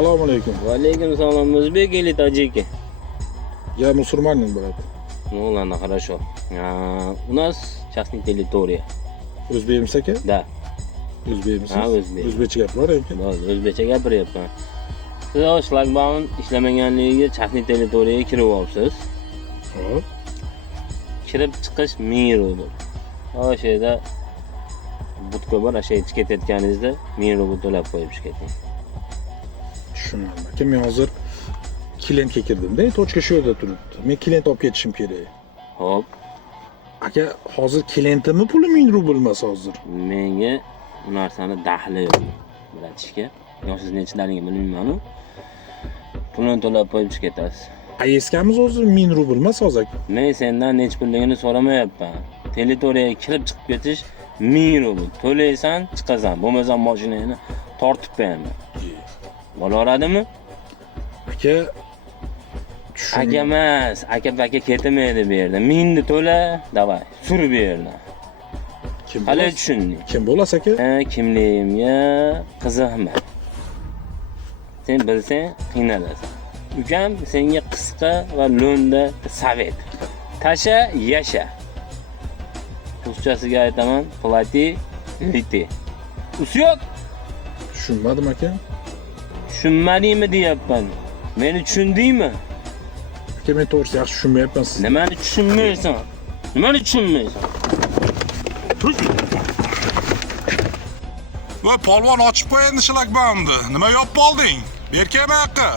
Assalomu alaykum. Валейкум салам, Узбек или таджики? Я мусульманин, брат. Ну ладно, хорошо. У нас частная территория. O'zbekmiz aka? Да, O'zbekmisiz? Ha, o'zbek. O'zbekcha gaplar ekan. o'zbekcha gapiryapman. Siz o shlagbaum ishlamaganligiga частный territoriyaga kirib olibsiz. Hop. Kirib chiqish 1000 rubl. O'sha yerda butka bor, o'sha yerga ketayotganingizda 1000 rubl to'lab qo'yib keting. Tushundim aka. Men hozir klientga kirdim-da, tochka shu yerda turibdi. Men klient olib ketishim kerak. Hop, Aka, hozir klientimni puli 1000 rubl emas hozir. menga bu narsani daxli yo'q. Bilatishga. Yo siz nechalaringizni bilmayman-ku. Pulni to'lab qo'yib ketasiz. Ayeskamiz hozir 1000 rubl emas hozir aka. Men sendan nech pulligini so'ramayapman. Territoriyaga kirib chiqib ketish 1000 rubl. To'laysan, chiqasan. Bo'lmasa mashinangni tortib qo'yaman. Bo'laveradimi? Aka, Aka emas, aka ketmaydi bu yerda. 1000 ni to'la, davay, sur bu yerdan. Kim Hali bo'lasiz? tushunding. Kim bo'lasiz aka? Kimligimga qiziqma. Sen bilsang qiynalasan. Ukam senga qisqa va lo'nda savet. Tasha, yasha. Ruschasiga aytaman, plati, liti. Usyok, Tushunmadim aka. tushunmadingmi deyapman. Meni tushundingmi? Aka, men to'g'risi yaxshi tushunmayapman sizni. Nimani tushunmaysan? Nimani tushunmaysan? Va polvon ochib qo'yindi shlagbaumni. Nima yopib olding? Berkami aqqa.